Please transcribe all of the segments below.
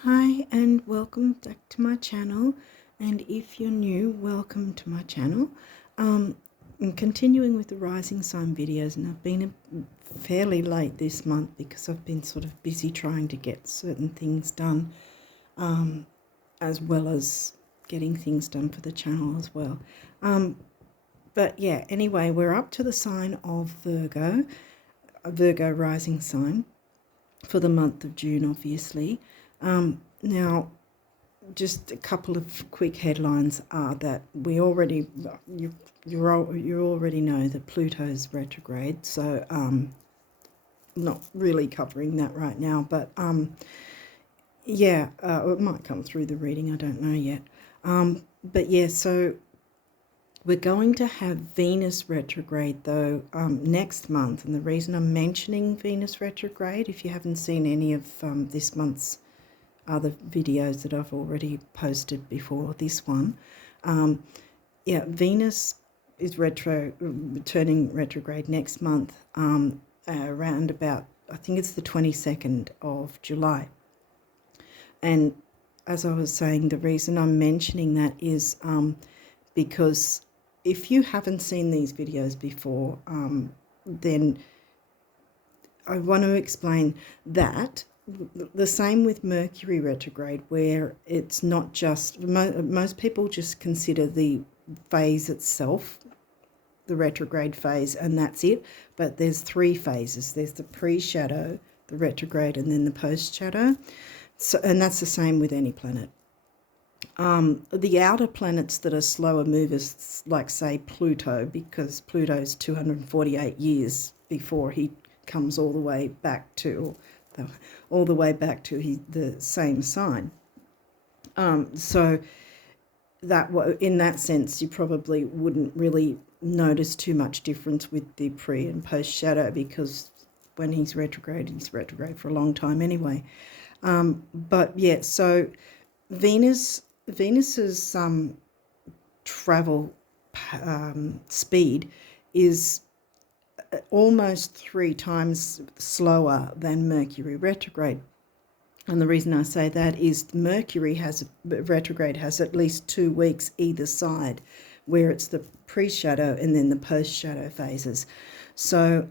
Hi and welcome back to my channel, and if you're new, welcome to my channel. I'm continuing with the rising sign videos, and I've been fairly late this month because I've been sort of busy trying to get certain things done, as well as getting things done for the channel as well. But yeah, anyway, we're up to the sign of Virgo, a Virgo rising sign for the month of June, obviously. Now, just a couple of quick headlines are that we already, you already know that Pluto's retrograde, so not really covering that right now, but yeah, it might come through the reading, I don't know yet. But yeah, so we're going to have Venus retrograde though next month, and the reason I'm mentioning Venus retrograde, if you haven't seen any of this month's other videos that I've already posted before this one, yeah, Venus is turning retrograde next month, around about, I think it's the 22nd of July. And as I was saying, the reason I'm mentioning that is because if you haven't seen these videos before, then I want to explain that the same with Mercury retrograde, where it's not just, most people just consider the phase itself, the retrograde phase, and that's it. But there's three phases. There's the pre-shadow, the retrograde, and then the post-shadow. So, and that's the same with any planet. The outer planets that are slower movers, like say Pluto, because Pluto's 248 years before he comes all the way back to the same sign. So that in that sense, you probably wouldn't really notice too much difference with the pre and post shadow, because when he's retrograde for a long time anyway. But yeah, so Venus's travel speed is almost 3 times slower than Mercury retrograde. And the reason I say that is Mercury retrograde has at least 2 weeks either side, where it's the pre-shadow and then the post-shadow phases. So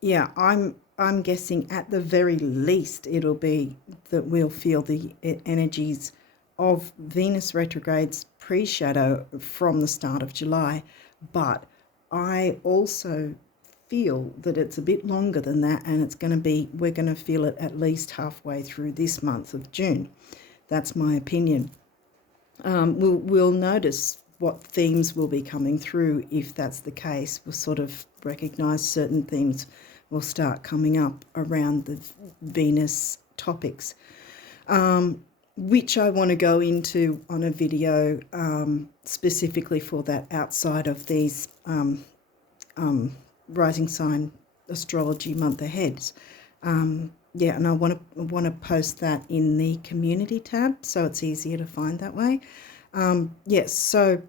yeah, I'm guessing at the very least it'll be that we'll feel the energies of Venus retrograde's pre-shadow from the start of July, but I also feel that it's a bit longer than that, and we're going to feel it at least halfway through this month of June. That's my opinion. We'll notice what themes will be coming through if that's the case. We'll sort of recognise certain themes will start coming up around the Venus topics, which I want to go into on a video specifically for that, outside of these rising sign astrology month aheads. Yeah, and I want to post that in the community tab, so it's easier to find that way. Yes, so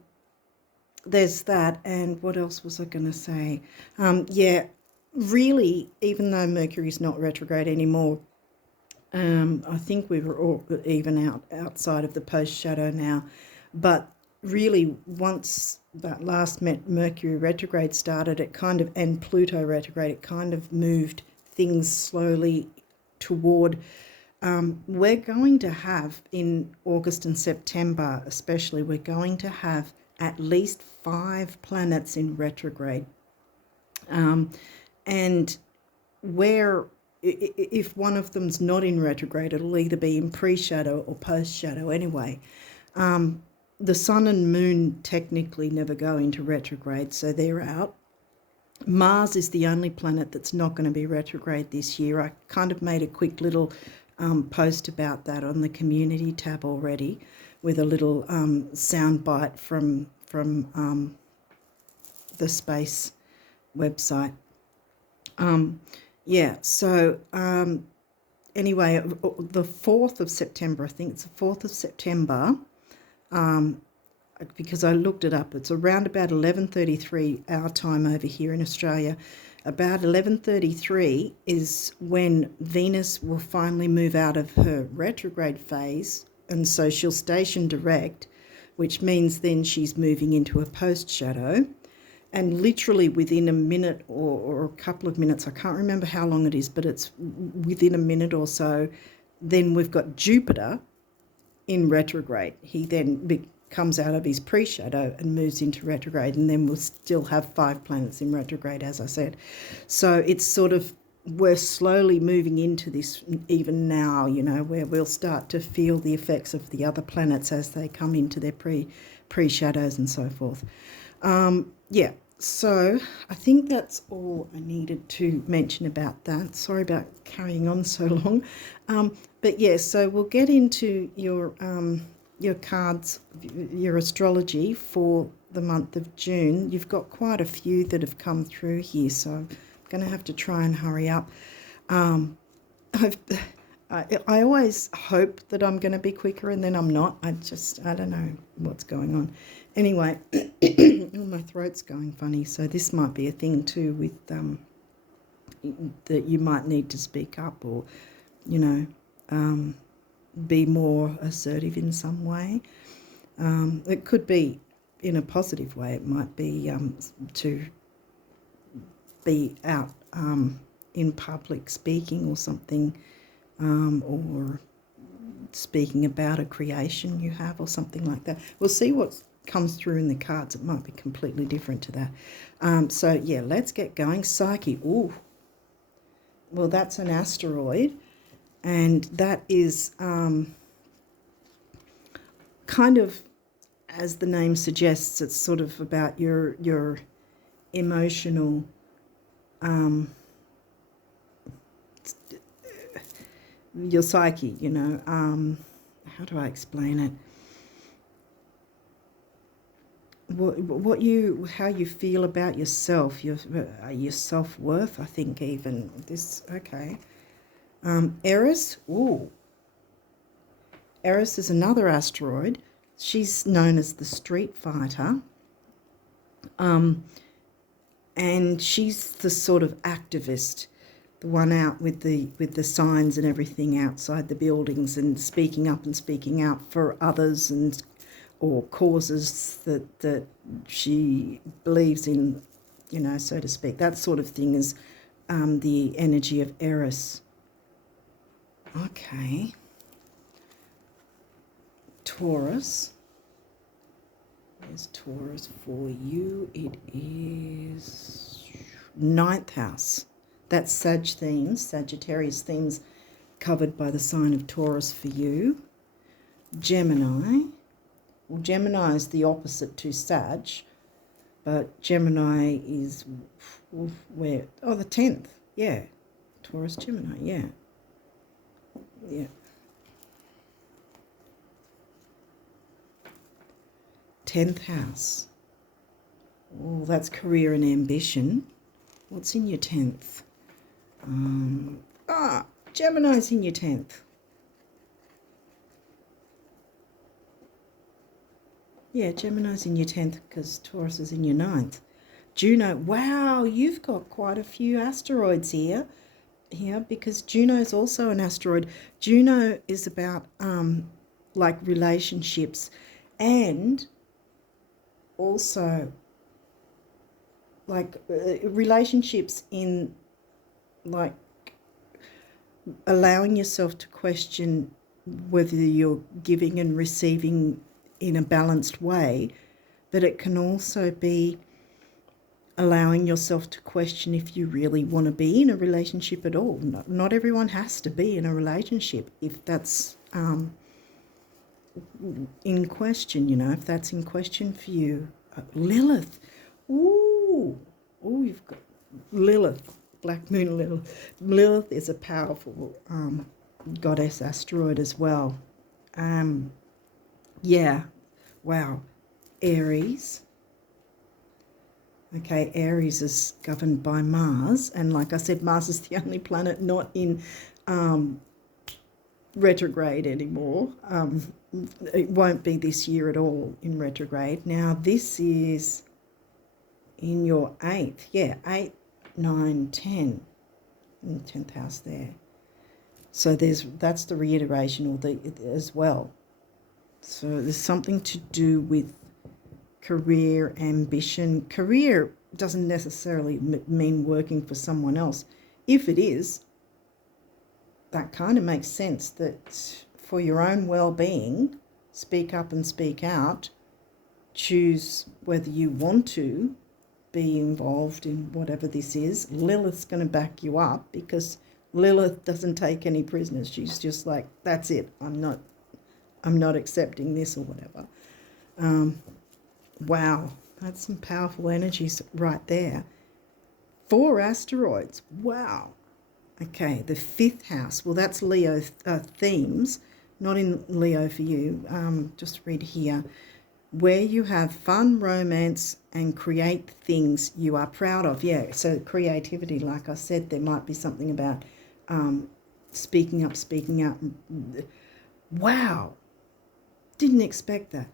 there's that. And what else was I going to say? Yeah, really, even though Mercury's not retrograde anymore, I think we were all even outside of the post shadow now, but really once that last Mercury retrograde started, and Pluto retrograde, it kind of moved things slowly toward, we're going to have in August and September especially, we're going to have at least 5 planets in retrograde. And where, if one of them's not in retrograde, it'll either be in pre-shadow or post-shadow anyway. The sun and moon technically never go into retrograde, so they're out. Mars is the only planet that's not going to be retrograde this year. I kind of made a quick little post about that on the community tab already, with a little sound bite from the space website. Yeah, so anyway, the 4th of September, I think it's the 4th of September, because I looked it up, it's around about 11:33 our time over here in Australia. about 11:33 is when Venus will finally move out of her retrograde phase, and so she'll station direct, which means then she's moving into a post shadow. And literally within a minute or a couple of minutes, I can't remember how long it is, but it's within a minute or so, then we've got Jupiter in retrograde. He then comes out of his pre-shadow and moves into retrograde, and then we'll still have 5 planets in retrograde, as I said. So it's sort of, we're slowly moving into this even now, you know, where we'll start to feel the effects of the other planets as they come into their pre-shadows and so forth. Yeah, so I think that's all I needed to mention about that. Sorry about carrying on so long. But yeah, so we'll get into your cards, your astrology for the month of June. You've got quite a few that have come through here, so I'm going to have to try and hurry up. I always hope that I'm going to be quicker, and then I'm not. I don't know what's going on. Anyway, my throat's going funny, so this might be a thing too with that you might need to speak up, or, you know, be more assertive in some way. It could be in a positive way. It might be to be out in public speaking or something, or speaking about a creation you have or something like that. We'll see what comes through in the cards. It might be completely different to that. So yeah, let's get going. Psyche. Ooh, well, that's an asteroid, and that is kind of, as the name suggests, it's sort of about your emotional your psyche, you know. How do I explain it? How you feel about yourself, your self-worth, I think, even this. Okay. Eris. Ooh, Eris is another asteroid. She's known as the street fighter, and she's the sort of activist, the one out with the signs and everything outside the buildings and speaking up and speaking out for others and or causes that she believes in, you know, so to speak. That sort of thing is the energy of Eris. Okay. Taurus. There's Taurus for you. It is 9th house. That's Sag themes, Sagittarius themes covered by the sign of Taurus for you. Gemini. Well, Gemini is the opposite to Sag, but Gemini is where? Oh, the 10th. Yeah. Taurus, Gemini. Yeah. Yeah. 10th house. Oh, that's career and ambition. What's in your 10th? Gemini's in your 10th. Yeah, Gemini's in your 10th because Taurus is in your 9th. Juno. Wow, you've got quite a few asteroids here because Juno is also an asteroid. Juno is about like relationships, and also like relationships in like allowing yourself to question whether you're giving and receiving in a balanced way, but it can also be allowing yourself to question if you really want to be in a relationship at all. Not everyone has to be in a relationship if that's in question, you know, if that's in question for you. Lilith. Ooh, you've got Lilith, Black Moon Lilith. Lilith is a powerful goddess asteroid as well. Yeah, wow. Aries. Okay, Aries is governed by Mars, and like I said, Mars is the only planet not in retrograde anymore. It won't be this year at all in retrograde. Now, this is in your 8th. Yeah, 9, 10, and 10th house there. So that's the reiteration or the as well. So there's something to do with career, ambition. Career doesn't necessarily mean working for someone else. If it is, that kind of makes sense that for your own well-being, speak up and speak out. Choose whether you want to be involved in whatever this is. Lilith's going to back you up because Lilith doesn't take any prisoners. She's just like, that's it. I'm not accepting this or whatever. Wow, that's some powerful energies right there. 4 asteroids. Wow. Okay, the 5th house. Well, that's Leo themes, not in Leo for you. Just read here. Where you have fun, romance, and create things you are proud of. Yeah, so creativity, like I said, there might be something about speaking up, speaking out. Wow, didn't expect that.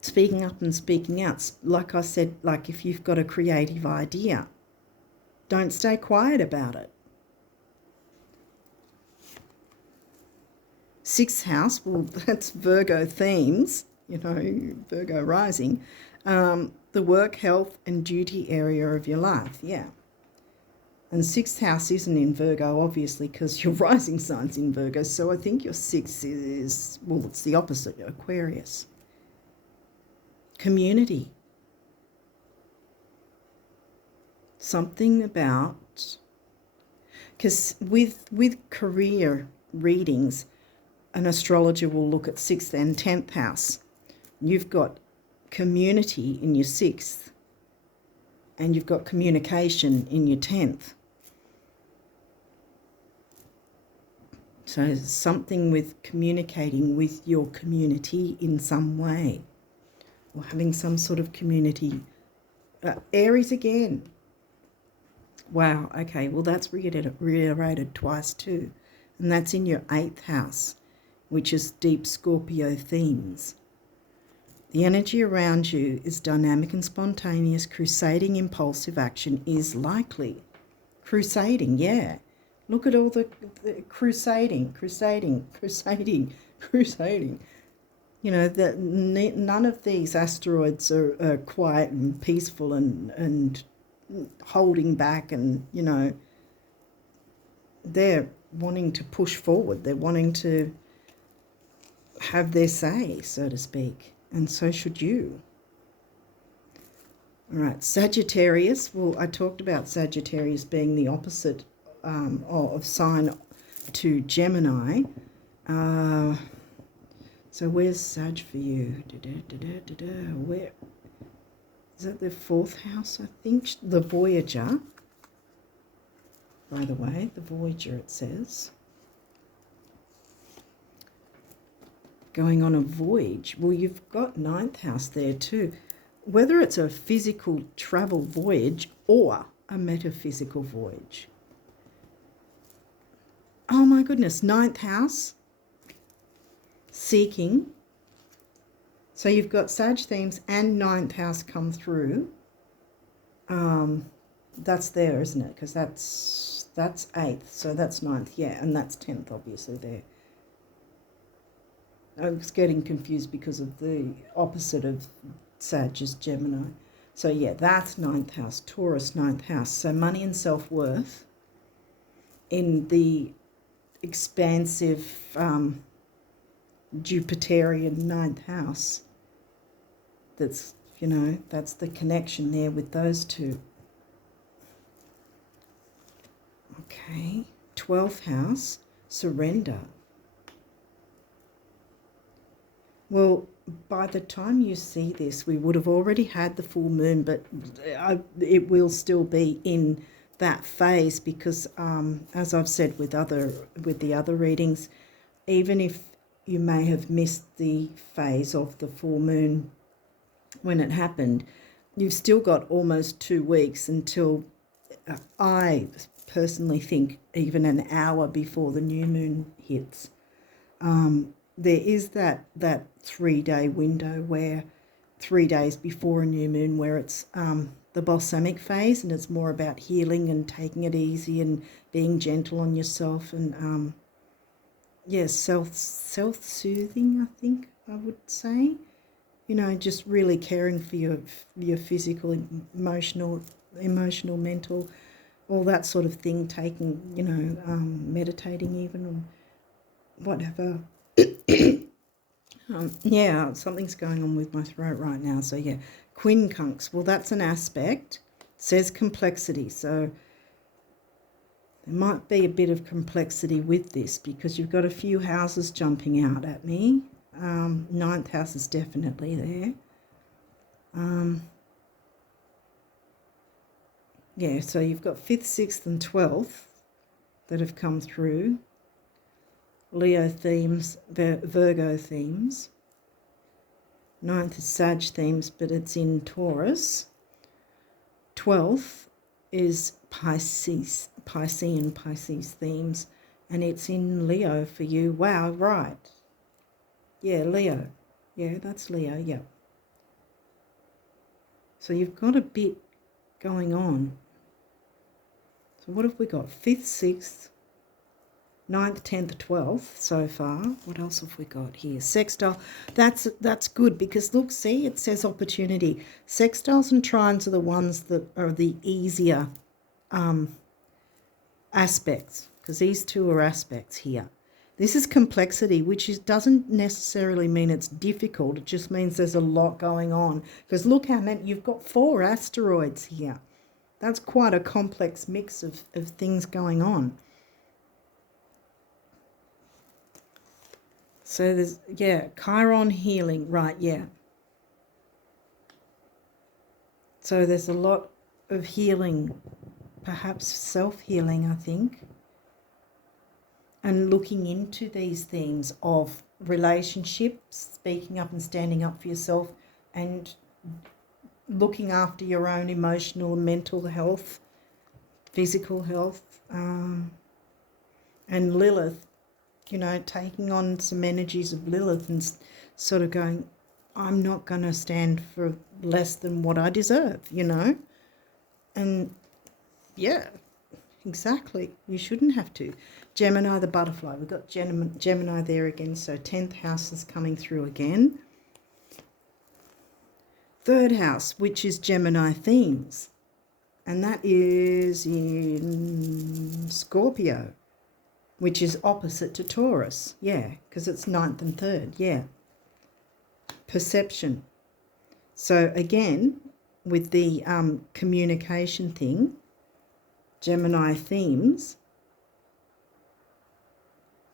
Speaking up and speaking out, like I said, like if you've got a creative idea, don't stay quiet about it. 6th house, well, that's Virgo themes, Virgo rising. The work, health, and duty area of your life, yeah. And 6th house isn't in Virgo, obviously, because your rising sign's in Virgo. So I think your 6th is, well, it's the opposite, Aquarius. Community. Something about, because with career readings, an astrologer will look at 6th and 10th house. You've got community in your 6th, and you've got communication in your 10th. So something with communicating with your community in some way, or having some sort of community. Aries again. Wow, okay, well that's reiterated twice too. And that's in your 8th house, which is deep Scorpio themes. The energy around you is dynamic and spontaneous. Crusading impulsive action is likely. Crusading, yeah. Look at all the crusading. None of these asteroids are quiet and peaceful and holding back, and, they're wanting to push forward. They're wanting to have their say, so to speak. And so should you. All right, Sagittarius. Well, I talked about Sagittarius being the opposite of sign to Gemini. So where's Sag for you? Where is that? The 4th house, I think. The Voyager. By the way, the Voyager, it says. Going on a voyage. Well, you've got 9th house there too. Whether it's a physical travel voyage or a metaphysical voyage. Oh my goodness, 9th house. Seeking. So you've got Sag themes and 9th house come through. That's there, isn't it? Because that's 8th, so that's 9th, yeah, and that's 10th, obviously, there. I was getting confused because of the opposite of Sag is Gemini. So, yeah, that's 9th house, Taurus 9th house. So money and self-worth in the expansive Jupiterian 9th house. That's, that's the connection there with those two. Okay, 12th house, surrender. Well, by the time you see this, we would have already had the full moon, but it will still be in that phase because, as I've said with the other readings, even if you may have missed the phase of the full moon when it happened, you've still got almost 2 weeks until I personally think even an hour before the new moon hits. There is that 3-day window where 3 days before a new moon where it's the the balsamic phase, and it's more about healing and taking it easy and being gentle on yourself, and self-soothing, I think I would say. You know, just really caring for your physical, emotional, mental, all that sort of thing, taking, you know, meditating even, or whatever. Yeah, something's going on with my throat right now. So yeah, quincunx. Well, that's an aspect. It says complexity. So there might be a bit of complexity with this because you've got a few houses jumping out at me. Ninth house is definitely there. Yeah, so you've got 5th, 6th and 12th that have come through. Leo themes, Virgo themes. 9th is Sag themes, but it's in Taurus. 12th is Piscean themes, and it's in Leo for you. Wow, right. Yeah, Leo. Yeah, that's Leo, yeah. So you've got a bit going on. So what have we got? 5th, 6th, 9th, 10th, 12th so far. What else have we got here? Sextile. That's good because look, see, it says opportunity. Sextiles and trines are the ones that are the easier aspects, because these two are aspects here. This is complexity, which doesn't necessarily mean it's difficult. It just means there's a lot going on. Because look how many, you've got 4 asteroids here. That's quite a complex mix of things going on. So there's, yeah, Chiron healing, right, yeah. So there's a lot of healing, perhaps self-healing, I think, and looking into these things of relationships, speaking up and standing up for yourself, and looking after your own emotional and mental health, physical health, and Lilith, you know, taking on some energies of Lilith and sort of going, I'm not going to stand for less than what I deserve, you know. And yeah, exactly. You shouldn't have to. Gemini, the butterfly. We've got Gemini there again. So 10th house is coming through again. 3rd house, which is Gemini themes. And that is in Scorpio, which is opposite to Taurus. Yeah, because it's 9th and 3rd. Yeah. Perception. So again, with the communication thing, Gemini themes,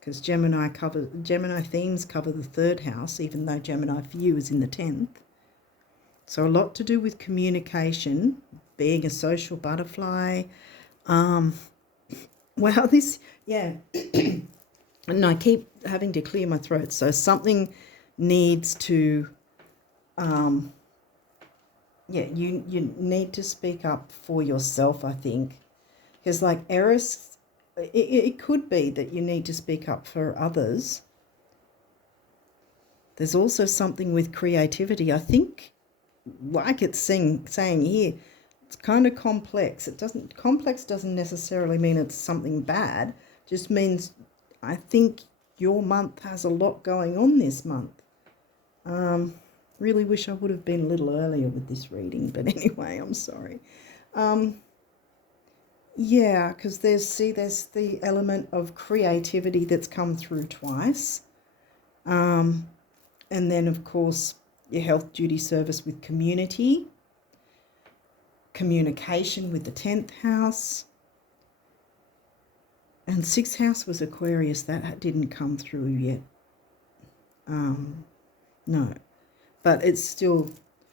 because Gemini themes cover the 3rd house, even though Gemini for you is in the 10th. So a lot to do with communication, being a social butterfly. Well, this, yeah. And I keep having to clear my throat. So something needs to, you need to speak up for yourself, I think. Because like Eris, it could be that you need to speak up for others. There's also something with creativity. I think, like it's saying here, it's kind of complex. Complex doesn't necessarily mean it's something bad. Just means I think your month has a lot going on this month. Really wish I would have been a little earlier with this reading, but anyway, I'm sorry. Yeah, because there's the element of creativity that's come through twice. And then, of course, your health duty service with community, communication with the 10th house. And 6th house was Aquarius. That didn't come through yet. No. But it's still,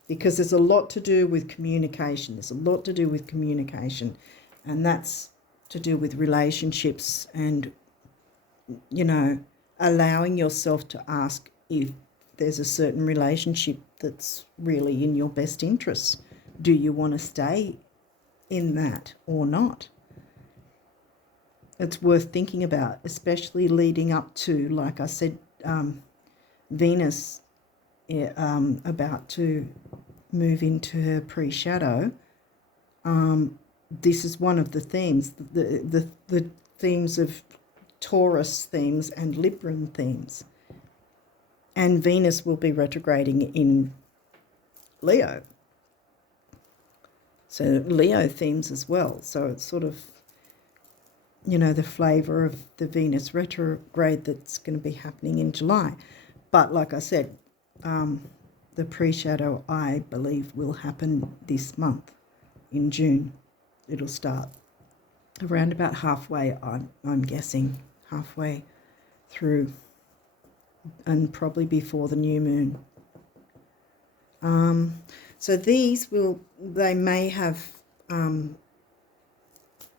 because there's a lot to do with communication. There's a lot to do with communication. And that's to do with relationships and, you know, allowing yourself to ask if there's a certain relationship that's really in your best interests. Do you want to stay in that or not? It's worth thinking about, especially leading up to, like I said, Venus about to move into her pre-shadow. This is one of the themes, the themes of Taurus themes and Libran themes. And Venus will be retrograding in Leo. So Leo themes as well. So it's sort of, you know, the flavour of the Venus retrograde that's going to be happening in July. But like I said, the pre-shadow, I believe, will happen this month in June. It'll start around about halfway, I'm guessing, halfway through, and probably before the new moon. So these they may have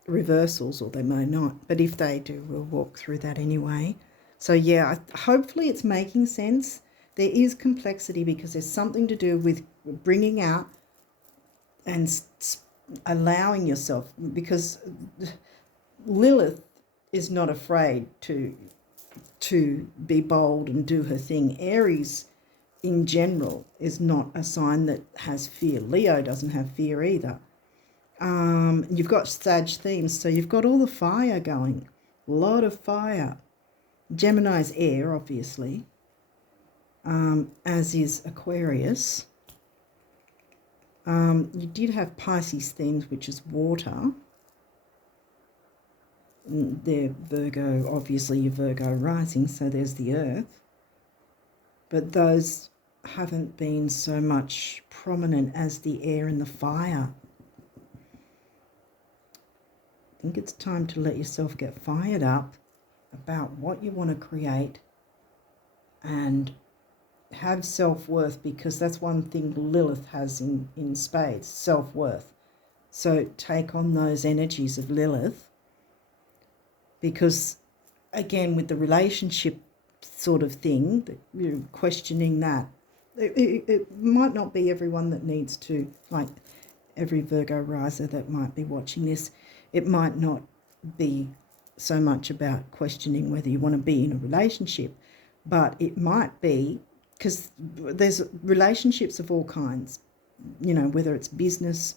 reversals, or they may not, but if they do, we'll walk through that anyway. So yeah, hopefully it's making sense. There is complexity because there's something to do with bringing out and allowing yourself, because Lilith is not afraid to be bold and do her thing. Aries in general is not a sign that has fear. Leo doesn't have fear either. You've got Sag themes, so you've got all the fire going. A lot of fire. Gemini's air, obviously, as is Aquarius. You did have Pisces themes, which is water. They're Virgo, obviously your Virgo rising, so there's the earth. But those haven't been so much prominent as the air and the fire. I think it's time to let yourself get fired up about what you want to create and have self-worth, because that's one thing Lilith has in spades, self-worth. So take on those energies of Lilith, because again, with the relationship sort of thing, you're questioning that. It might not be everyone that needs to, like every Virgo riser that might be watching this, it might not be so much about questioning whether you want to be in a relationship, but it might be, because there's relationships of all kinds, you know, whether it's business,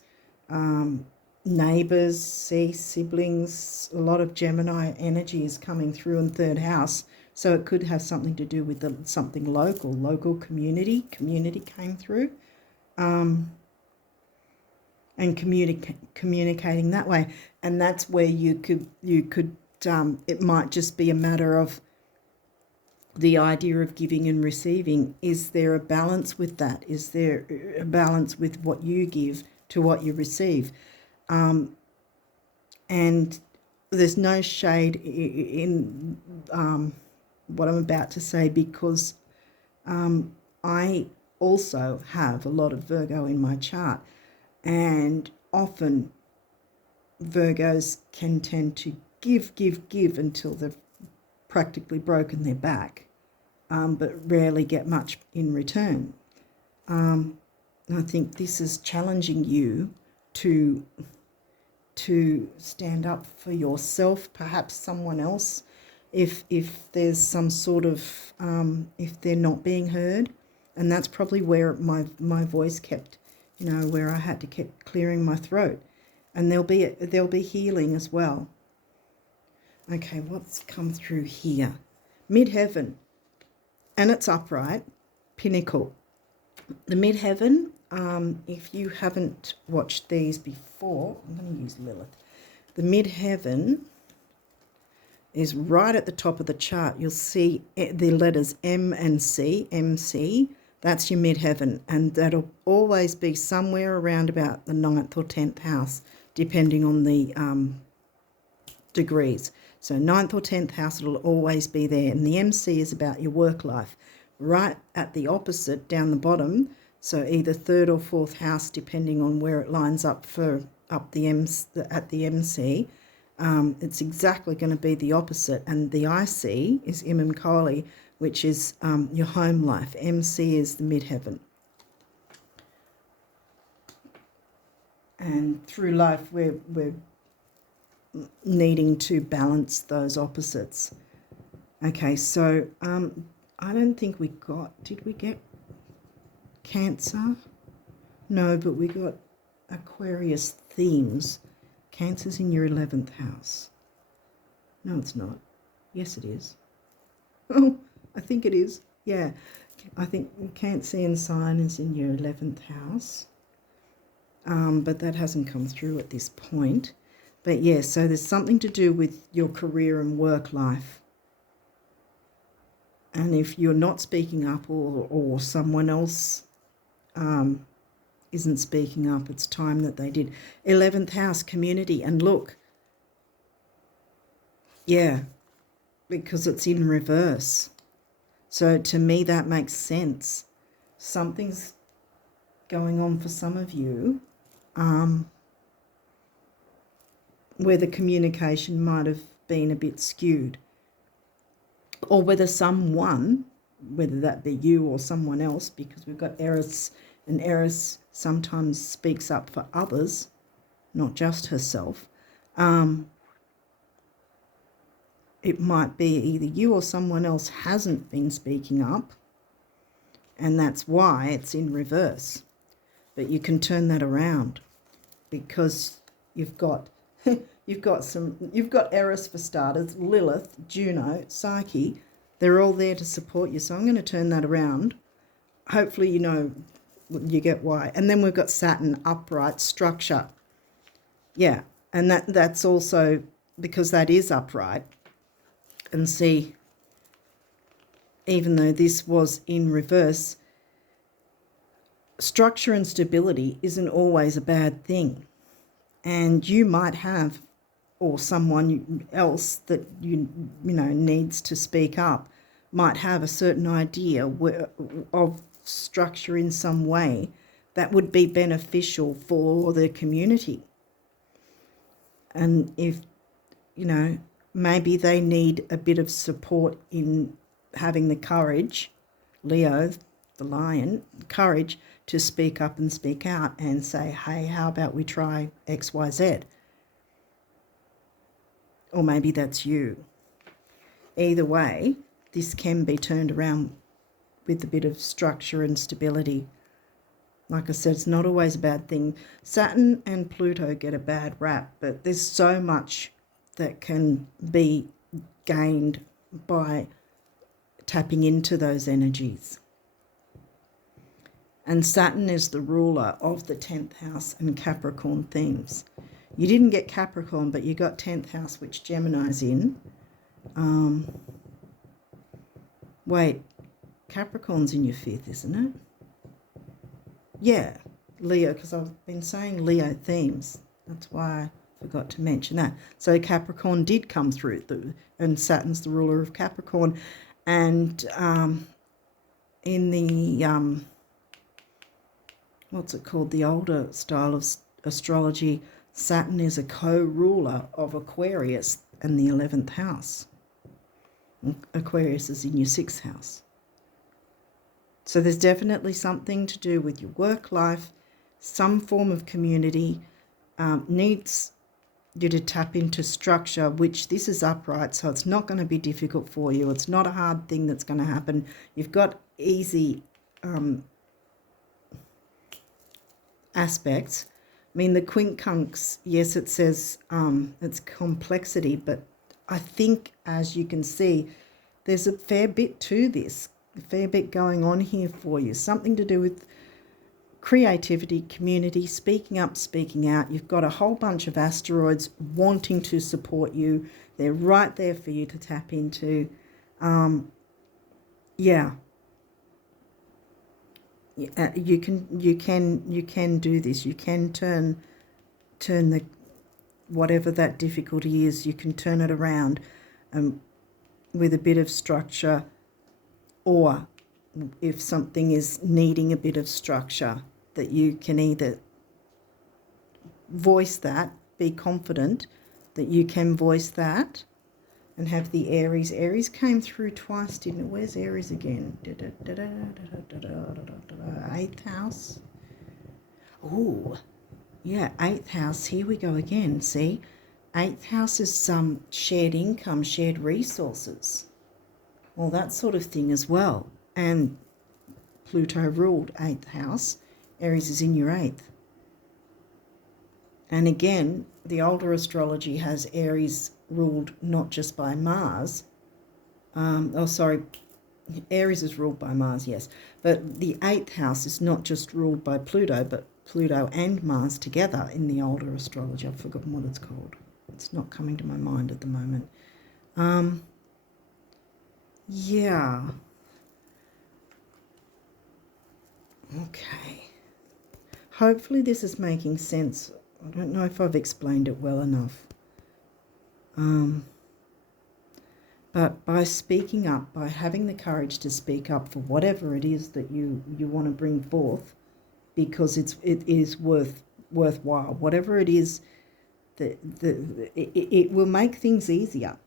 neighbours, siblings. A lot of Gemini energy is coming through in third house. So it could have something to do with something local community came through, and communicating that way. And that's where you could it might just be a matter of the idea of giving and receiving. Is there a balance with that? Is there a balance with what you give to what you receive? And there's no shade in what I'm about to say, because I also have a lot of Virgo in my chart, and often Virgos can tend to give until they've practically broken their back, but rarely get much in return. I think this is challenging you to stand up for yourself, perhaps someone else, if there's some sort of if they're not being heard. And that's probably where my voice kept, you know, where I had to keep clearing my throat. And there'll be healing as well. Okay, what's come through here? Midheaven, and it's upright, pinnacle. The midheaven, if you haven't watched these before, I'm going to use Lilith. The midheaven is right at the top of the chart. You'll see the letters M and C, MC. That's your midheaven, and that'll always be somewhere around about the 9th or 10th house, depending on the degrees. So 9th or 10th house, it'll always be there. And the MC is about your work life. Right at the opposite, down the bottom, so either 3rd or 4th house, depending on where it lines up at the MC. It's exactly going to be the opposite. And the IC is Imam Kali, which is your home life. MC is the midheaven. And through life, we're needing to balance those opposites. Okay, so I don't think did we get Cancer? No, but we got Aquarius themes. Cancer's in your 11th house. No, it's not. Yes, it is. Oh, I think it is. Yeah, I think Cancerian sign is in your 11th house. But that hasn't come through at this point. But yeah, so there's something to do with your career and work life. And if you're not speaking up or someone else isn't speaking up, it's time that they did. 11th house, community. And look, yeah, because it's in reverse. So to me, that makes sense. Something's going on for some of you where the communication might have been a bit skewed, or whether someone, whether that be you or someone else, because we've got Eris, and Eris sometimes speaks up for others, not just herself. It might be either you or someone else hasn't been speaking up, and that's why it's in reverse. But you can turn that around, because you've got you've got Eris for starters, Lilith, Juno, Psyche. They're all there to support you. So I'm going to turn that around. Hopefully you get why. And then we've got Saturn, upright, structure. Yeah, and that's also because that is upright. And see, even though this was in reverse, structure and stability isn't always a bad thing. And you might have, or someone else that you know needs to speak up, might have a certain idea of structure in some way that would be beneficial for the community. And if, maybe they need a bit of support in having the courage, Leo, the lion, courage to speak up and speak out and say, hey, how about we try X, Y, Z? Or maybe that's you. Either way, this can be turned around with a bit of structure and stability. Like I said, it's not always a bad thing. Saturn and Pluto get a bad rap, but there's so much that can be gained by tapping into those energies. And Saturn is the ruler of the 10th house and Capricorn themes. You didn't get Capricorn, but you got 10th house, which Gemini's in. Wait, Capricorn's in your 5th, isn't it? Yeah, Leo, because I've been saying Leo themes. That's why I forgot to mention that. So Capricorn did come through, and Saturn's the ruler of Capricorn. And in the, what's it called, the older style of astrology, Saturn is a co-ruler of Aquarius and the 11th house. Aquarius is in your 6th house. So there's definitely something to do with your work life. Some form of community needs you to tap into structure, which this is upright, so it's not going to be difficult for you. It's not a hard thing that's going to happen. You've got easy aspects. I mean, the quincunx, yes, it says it's complexity, but I think, as you can see, there's a fair bit to this, a fair bit going on here for you. Something to do with creativity, community, speaking up, speaking out. You've got a whole bunch of asteroids wanting to support you. They're right there for you to tap into. Yeah. You can do this. You can turn the whatever that difficulty is. You can turn it around with a bit of structure, or if something is needing a bit of structure, that you can either voice that, be confident that you can voice that, and have the Aries. Aries came through twice, didn't it? Where's Aries again? 8th house. Oh, yeah, 8th house. Here we go again. See, 8th house is some shared income, shared resources, all that sort of thing as well. And Pluto ruled 8th house. Aries is in your 8th. And again, the older astrology has Aries ruled not just by Mars. Aries is ruled by Mars, yes. But the 8th house is not just ruled by Pluto, but Pluto and Mars together in the older astrology. I've forgotten what it's called. It's not coming to my mind at the moment. Yeah. Okay. Hopefully this is making sense. I don't know if I've explained it well enough. But by speaking up, by having the courage to speak up for whatever it is that you want to bring forth, because it is worthwhile, whatever it is, it will make things easier.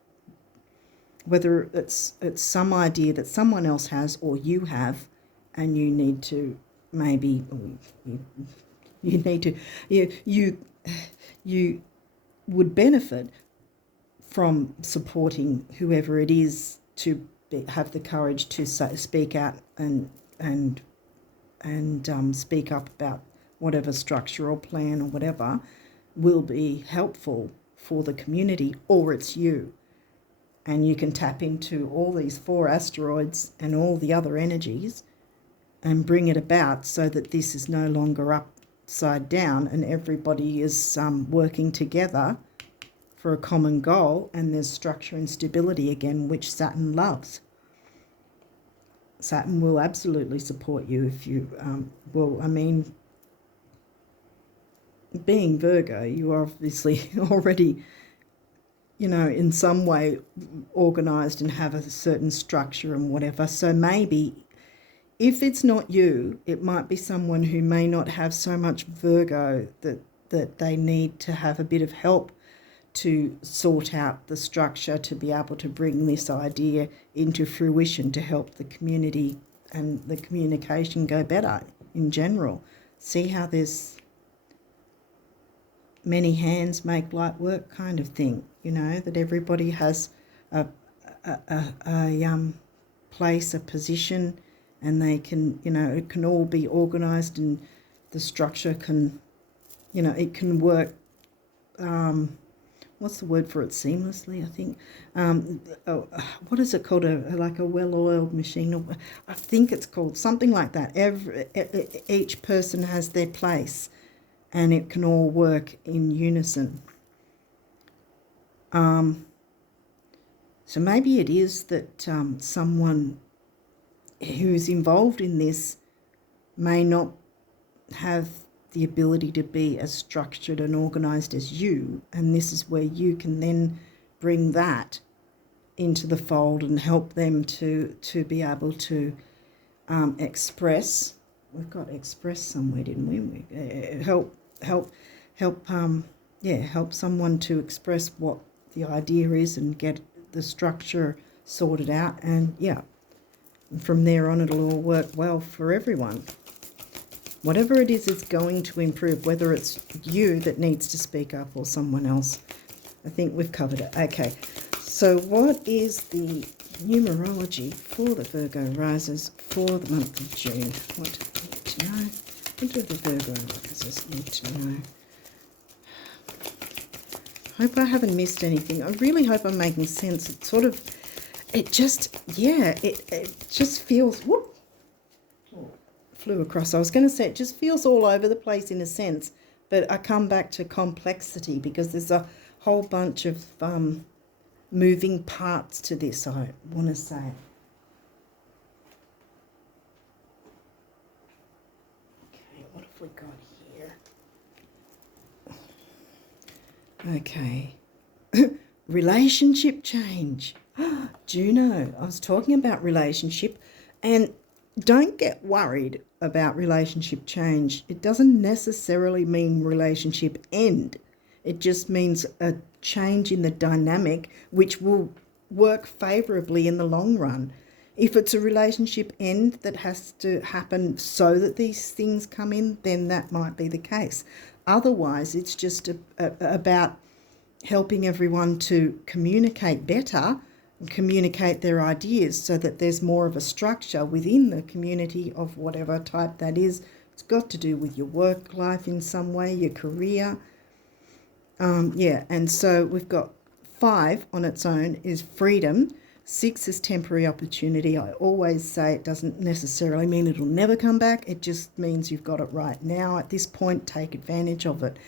Whether it's some idea that someone else has or you have, and you need to maybe you would benefit from supporting whoever it is to have the courage to speak out and speak up about whatever structure or plan or whatever will be helpful for the community, or it's you. And you can tap into all these 4 asteroids and all the other energies and bring it about so that this is no longer upside down and everybody is working together for a common goal, and there's structure and stability again, which Saturn loves. Saturn will absolutely support you if you, being Virgo, you are obviously already, in some way organised and have a certain structure and whatever. So maybe if it's not you, it might be someone who may not have so much Virgo that they need to have a bit of help to sort out the structure to be able to bring this idea into fruition, to help the community and the communication go better in general. See how there's many hands make light work kind of thing, that everybody has a place, a position, and they can, it can all be organised and the structure can, it can work, what's the word for it, seamlessly, I think. What is it called, like a well-oiled machine? I think it's called something like that. Each person has their place and it can all work in unison. So maybe it is that someone who's involved in this may not have the ability to be as structured and organised as you, and this is where you can then bring that into the fold and help them to be able to express. We've got express somewhere, didn't we? Help someone to express what the idea is and get the structure sorted out, and from there on it'll all work well for everyone. Whatever it is, it's going to improve, whether it's you that needs to speak up or someone else. I think we've covered it. Okay, so what is the numerology for the Virgo risers for the month of June? What do I need to know? What do the Virgo risers need to know? Hope I haven't missed anything. I really hope I'm making sense. It's sort of, it just feels, whoop, flew across. I was going to say it just feels all over the place in a sense, but I come back to complexity because there's a whole bunch of moving parts to this, I want to say. Okay, what have we got here? Okay. Relationship change. Juno, I was talking about relationship, and don't get worried about relationship change. It doesn't necessarily mean relationship end. It just means a change in the dynamic which will work favourably in the long run. If it's a relationship end that has to happen so that these things come in, then that might be the case. Otherwise, it's just about helping everyone to communicate better and communicate their ideas so that there's more of a structure within the community of whatever type that is. It's got to do with your work life in some way, your career, Yeah, and so we've got 5 on its own is freedom. 6 is temporary opportunity. I always say it doesn't necessarily mean it'll never come back. It just means you've got it right now. At this point, take advantage of it.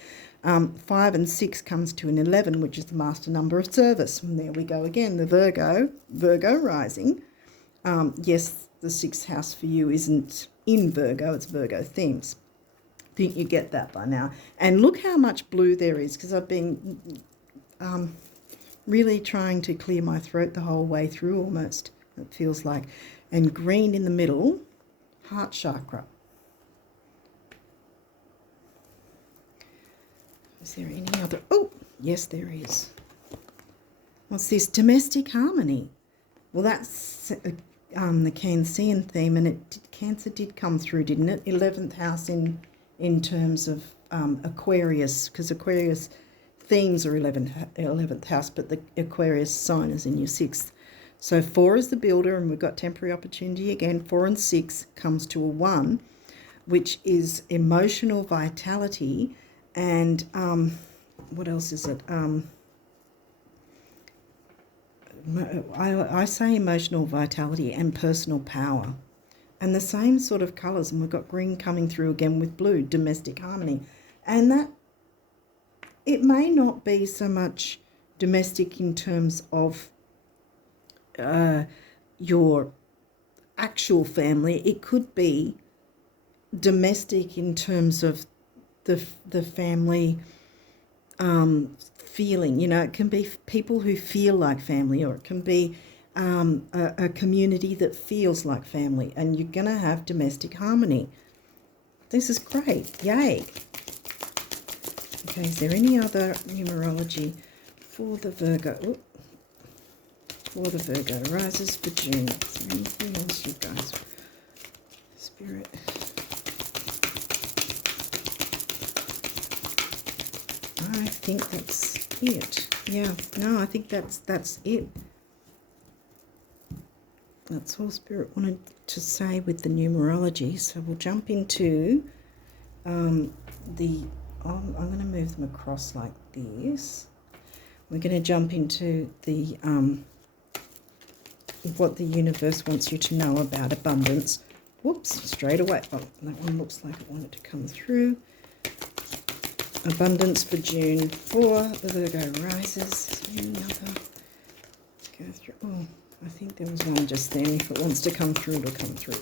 5 and 6 comes to an 11, which is the master number of service. And there we go again, the Virgo rising. Yes, the 6th house for you isn't in Virgo, it's Virgo themes. I think you get that by now. And look how much blue there is, because I've been really trying to clear my throat the whole way through almost, it feels like. And green in the middle, heart chakra. Is there any other? Oh, yes, there is. What's this? Domestic harmony. Well, that's the Cancerian theme, and Cancer did come through, didn't it? 11th house in terms of Aquarius, because Aquarius themes are 11th house, but the Aquarius sign is in your 6th. So 4 is the builder, and we've got temporary opportunity again. 4 and 6 comes to a 1, which is emotional vitality. And what else is it? I say emotional vitality and personal power. And the same sort of colours. And we've got green coming through again with blue, domestic harmony. And that, it may not be so much domestic in terms of your actual family. It could be domestic in terms of the family feeling. You know, it can be people who feel like family, or it can be a community that feels like family, and you're going to have domestic harmony. This is great. Yay. Okay, is there any other numerology for the Virgo? Ooh, for the Virgo rises for June. Is there anything else, you guys? Spirit. I think that's it. Yeah, no, I think that's it. That's all Spirit wanted to say with the numerology. So we'll jump into I'm going to move them across like this. We're going to jump into the what the universe wants you to know about abundance. Whoops, straight away. Oh, that one looks like it wanted to come through. Abundance for June for the Virgo rises. Is there any other? Go through. Oh, I think there was one just then. If it wants to come through, it'll come through.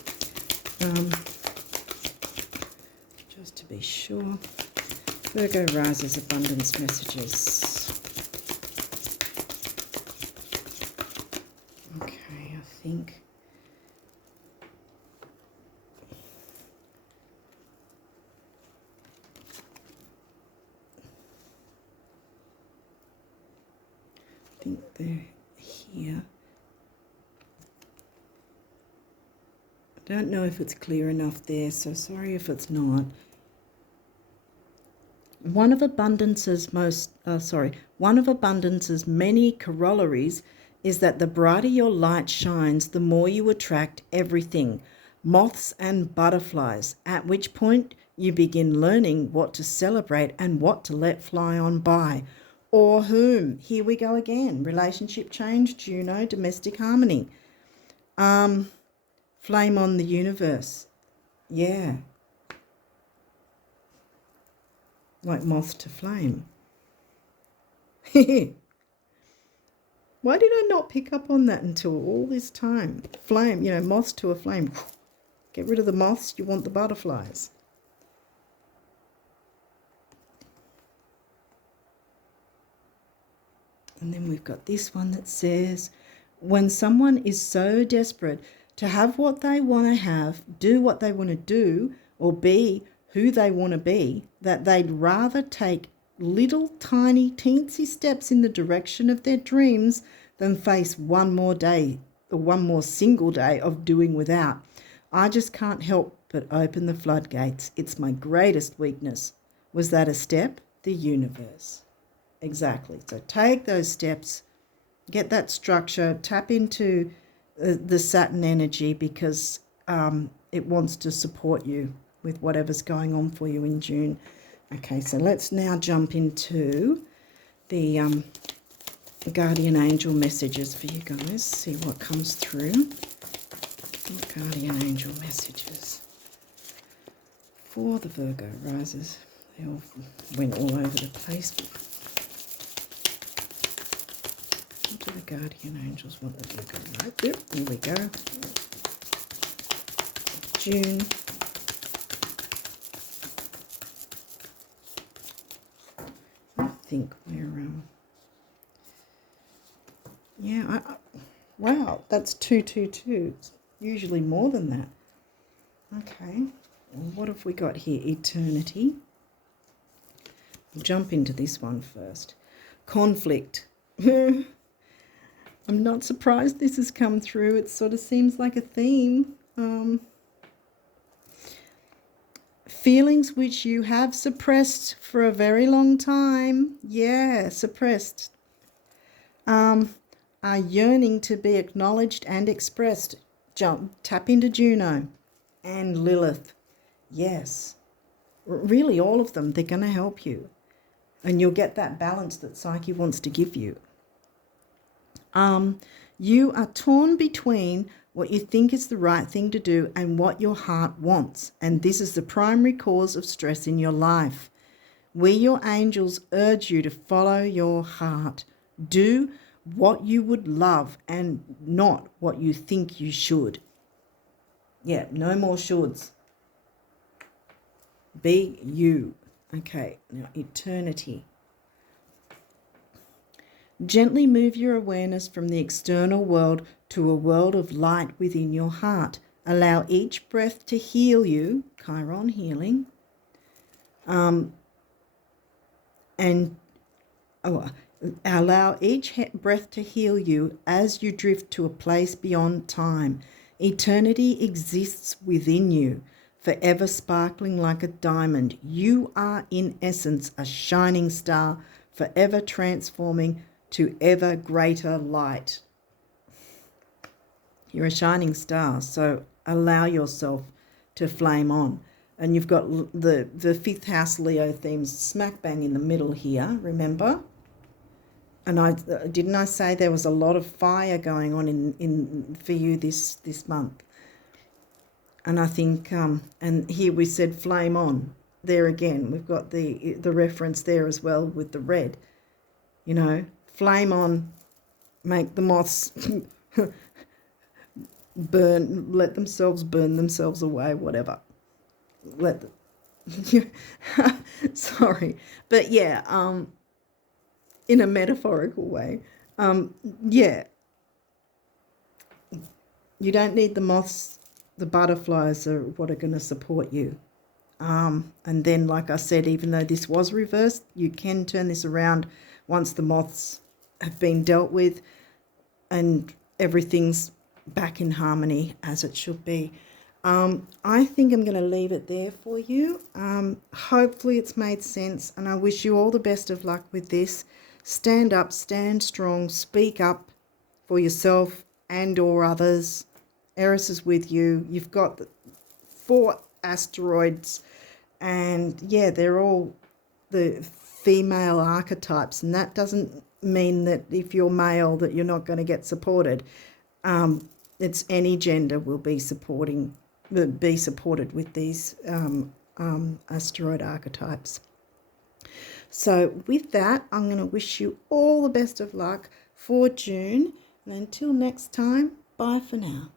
Just to be sure. Virgo rises abundance messages. Okay, I think. They're here. I don't know if it's clear enough there, so sorry if it's not. One of abundance's many corollaries is that the brighter your light shines, the more you attract everything, moths and butterflies, at which point you begin learning what to celebrate and what to let fly on by. Or whom. Here we go again. Relationship change, Juno, domestic harmony. Flame on the universe. Yeah. Like moth to flame. Why did I not pick up on that until all this time? Flame, you know, moths to a flame. Get rid of the moths, you want the butterflies. And then we've got this one that says, when someone is so desperate to have what they want to have, do what they want to do, or be who they want to be, that they'd rather take little tiny teensy steps in the direction of their dreams than face one more day, or one more single day of doing without. I just can't help but open the floodgates. It's my greatest weakness. Was that a step? The universe. Exactly. So take those steps, get that structure, tap into the Saturn energy, because it wants to support you with whatever's going on for you in June. Okay, so let's now jump into the guardian angel messages for you guys. See what comes through. Guardian angel messages for the Virgo risers. They all went all over the place. What do the guardian angels want the Virgo? Right there. Here we go. June. I think we're yeah. Wow, that's 222. It's usually more than that. Okay. Well, what have we got here? Eternity. We'll jump into this one first. Conflict. I'm not surprised this has come through. It sort of seems like a theme. Feelings which you have suppressed for a very long time. Yeah, suppressed. Are yearning to be acknowledged and expressed. Tap into Juno and Lilith. Yes. Really, all of them, they're going to help you. And you'll get that balance that Psyche wants to give you. You are torn between what you think is the right thing to do and what your heart wants. And this is the primary cause of stress in your life. We, your angels, urge you to follow your heart. Do what you would love and not what you think you should. Yeah, no more shoulds. Be you. Okay, now eternity. Gently move your awareness from the external world to a world of light within your heart. Allow each breath to heal you, Chiron healing, allow each breath to heal you as you drift to a place beyond time. Eternity exists within you, forever sparkling like a diamond. You are, in essence, a shining star, forever transforming to ever greater light. You're a shining star, so allow yourself to flame on. And you've got the fifth house Leo themes smack bang in the middle here, remember? And didn't I say there was a lot of fire going on in for you this month? And I think, and here we said flame on. There again, we've got the reference there as well with the red. You know, flame on, make the moths let themselves burn themselves away, whatever. Let them. Sorry. But yeah, in a metaphorical way. Yeah. You don't need the moths, the butterflies are what are going to support you. And then, like I said, even though this was reversed, you can turn this around once the moths have been dealt with and everything's back in harmony as it should be. I think I'm going to leave it there for you. Hopefully it's made sense, and I wish you all the best of luck with this. Stand up, stand strong, speak up for yourself and or others. Eris is with you. You've got 4 asteroids, and yeah, they're all the female archetypes, and that doesn't mean that if you're male that you're not going to get supported. It's any gender will be supported with these asteroid archetypes. So with that, I'm going to wish you all the best of luck for June, and until next time, bye for now.